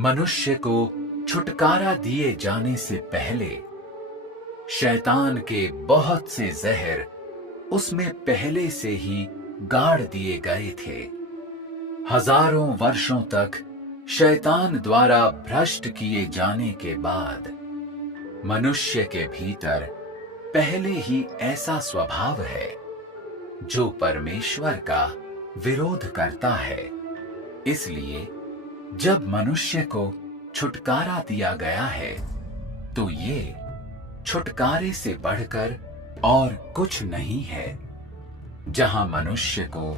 मनुष्य को छुटकारा दिए जाने से पहले शैतान के बहुत से जहर उसमें पहले से ही गाड़ दिए गए थे। हजारों वर्षों तक शैतान द्वारा भ्रष्ट किए जाने के बाद मनुष्य के भीतर पहले ही ऐसा स्वभाव है जो परमेश्वर का विरोध करता है। इसलिए जब मनुष्य को छुटकारा दिया गया है तो ये छुटकारे से बढ़कर और कुछ नहीं है। जहां मनुष्य को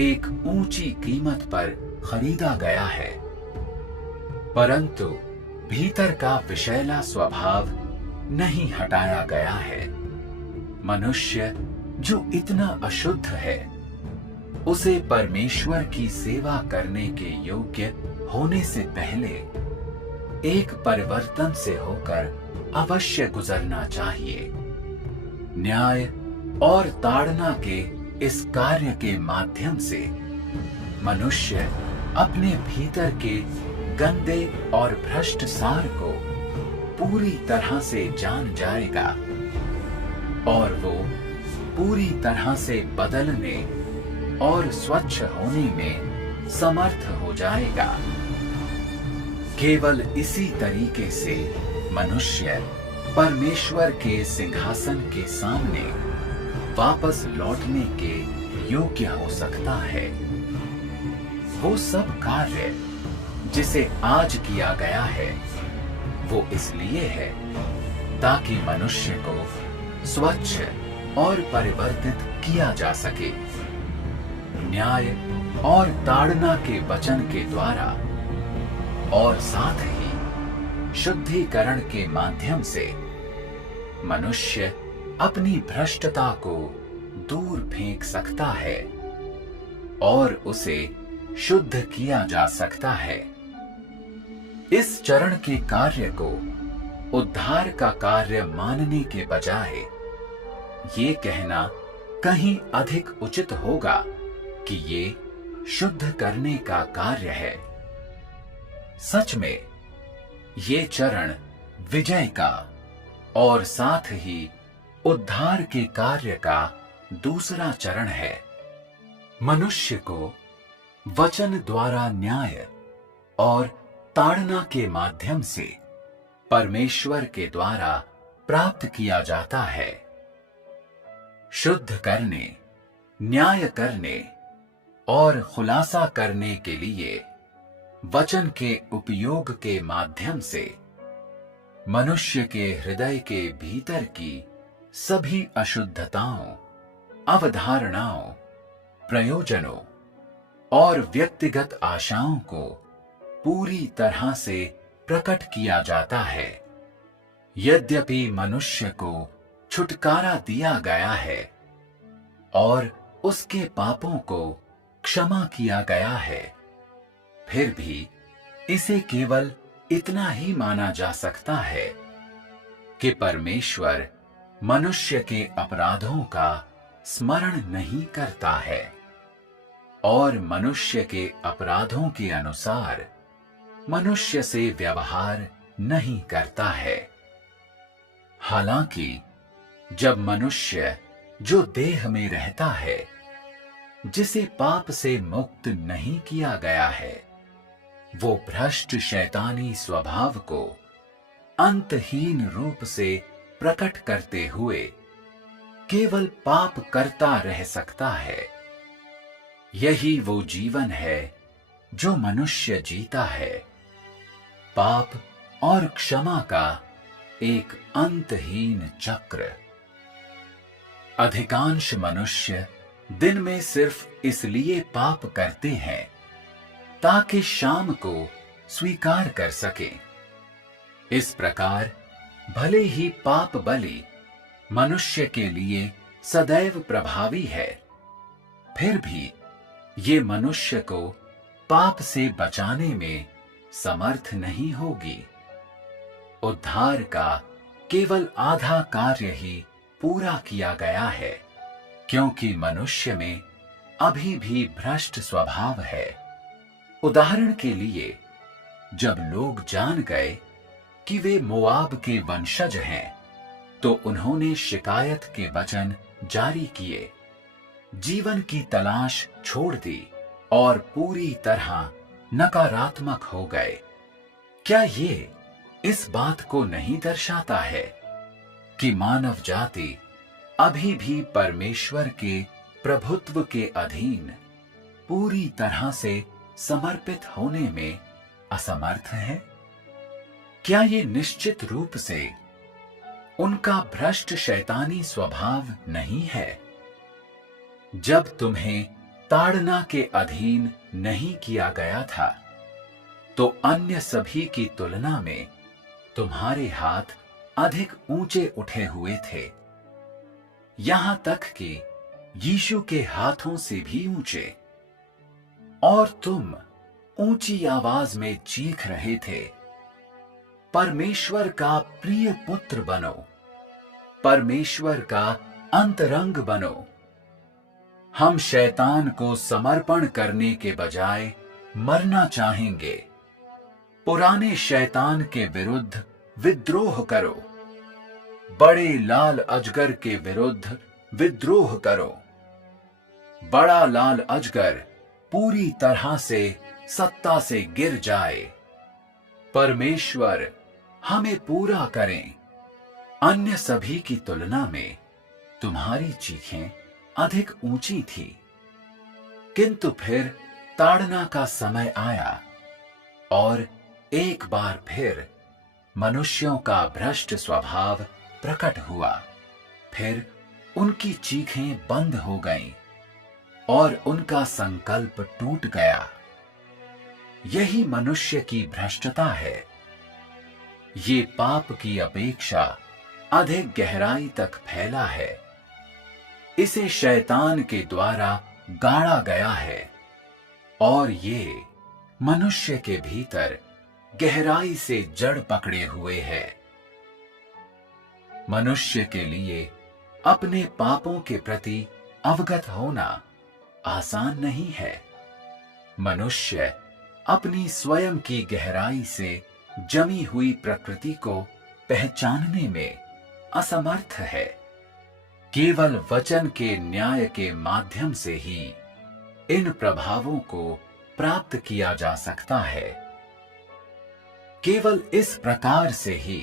एक ऊंची कीमत पर खरीदा गया है, परंतु भीतर का विषैला स्वभाव नहीं हटाया गया है। मनुष्य जो इतना अशुद्ध है, उसे परमेश्वर की सेवा करने के योग्य होने से पहले एक परिवर्तन से होकर अवश्य गुजरना चाहिए। न्याय और ताड़ना के इस कार्य के माध्यम से मनुष्य अपने भीतर के गंदे और भ्रष्ट सार को पूरी तरह से जान जाएगा और वो पूरी तरह से बदलने और स्वच्छ होने में समर्थ हो जाएगा। केवल इसी तरीके से मनुष्य परमेश्वर के सिंहासन के सामने वापस लौटने के योग्य हो सकता है। वो सब कार्य जिसे आज किया गया है, वो इसलिए है ताकि मनुष्य को स्वच्छ और परिवर्तित किया जा सके। न्याय और ताड़ना के वचन के द्वारा और साथ ही शुद्धिकरण के माध्यम से मनुष्य अपनी भ्रष्टता को दूर फेंक सकता है और उसे शुद्ध किया जा सकता है। इस चरण के कार्य को उद्धार का कार्य मानने के बजाय ये कहना कहीं अधिक उचित होगा कि ये शुद्ध करने का कार्य है। सच में ये चरण विजय का और साथ ही उद्धार के कार्य का दूसरा चरण है। मनुष्य को वचन द्वारा न्याय और ताड़ना के माध्यम से परमेश्वर के द्वारा प्राप्त किया जाता है। शुद्ध करने, न्याय करने और खुलासा करने के लिए वचन के उपयोग के माध्यम से मनुष्य के हृदय के भीतर की सभी अशुद्धताओं, अवधारणाओं, प्रयोजनों और व्यक्तिगत आशाओं को पूरी तरह से प्रकट किया जाता है। यद्यपि मनुष्य को छुटकारा दिया गया है और उसके पापों को क्षमा किया गया है, फिर भी इसे केवल इतना ही माना जा सकता है कि परमेश्वर मनुष्य के अपराधों का स्मरण नहीं करता है और मनुष्य के अपराधों के अनुसार मनुष्य से व्यवहार नहीं करता है। हालांकि जब मनुष्य जो देह में रहता है, जिसे पाप से मुक्त नहीं किया गया है, वो भ्रष्ट शैतानी स्वभाव को अंतहीन रूप से प्रकट करते हुए केवल पाप करता रह सकता है। यही वो जीवन है जो मनुष्य जीता है, पाप और क्षमा का एक अंतहीन चक्र। अधिकांश मनुष्य दिन में सिर्फ इसलिए पाप करते हैं ताकि शाम को स्वीकार कर सके। इस प्रकार भले ही पाप बलि मनुष्य के लिए सदैव प्रभावी है, फिर भी ये मनुष्य को पाप से बचाने में समर्थ नहीं होगी। उद्धार का केवल आधा कार्य ही पूरा किया गया है, क्योंकि मनुष्य में अभी भी भ्रष्ट स्वभाव है। उदाहरण के लिए जब लोग जान गए कि वे मोआब के वंशज हैं, तो उन्होंने शिकायत के वचन जारी किए, जीवन की तलाश छोड़ दी और पूरी तरह नकारात्मक हो गए। क्या ये इस बात को नहीं दर्शाता है कि मानव जाति अभी भी परमेश्वर के प्रभुत्व के अधीन पूरी तरह से समर्पित होने में असमर्थ है? क्या ये निश्चित रूप से उनका भ्रष्ट शैतानी स्वभाव नहीं है? जब तुम्हें ताड़ना के अधीन नहीं किया गया था, तो अन्य सभी की तुलना में तुम्हारे हाथ अधिक ऊंचे उठे हुए थे, यहां तक कि यीशु के हाथों से भी ऊंचे। और तुम ऊंची आवाज में चीख रहे थे, परमेश्वर का प्रिय पुत्र बनो, परमेश्वर का अंतरंग बनो। हम शैतान को समर्पण करने के बजाय मरना चाहेंगे। पुराने शैतान के विरुद्ध विद्रोह करो, बड़े लाल अजगर के विरुद्ध विद्रोह करो। बड़ा लाल अजगर पूरी तरह से सत्ता से गिर जाए। परमेश्वर हमें पूरा करें। अन्य सभी की तुलना में तुम्हारी चीखें अधिक ऊंची थी, किंतु फिर ताड़ना का समय आया और एक बार फिर मनुष्यों का भ्रष्ट स्वभाव प्रकट हुआ। फिर उनकी चीखें बंद हो गईं और उनका संकल्प टूट गया। यही मनुष्य की भ्रष्टता है। ये पाप की अपेक्षा अधिक गहराई तक फैला है। इसे शैतान के द्वारा गाड़ा गया है और ये मनुष्य के भीतर गहराई से जड़ पकड़े हुए है। मनुष्य के लिए अपने पापों के प्रति अवगत होना आसान नहीं है। मनुष्य अपनी स्वयं की गहराई से जमी हुई प्रकृति को पहचानने में असमर्थ है। केवल वचन के न्याय के माध्यम से ही इन प्रभावों को प्राप्त किया जा सकता है। केवल इस प्रकार से ही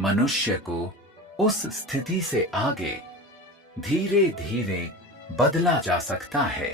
मनुष्य को उस स्थिति से आगे धीरे धीरे बदला जा सकता है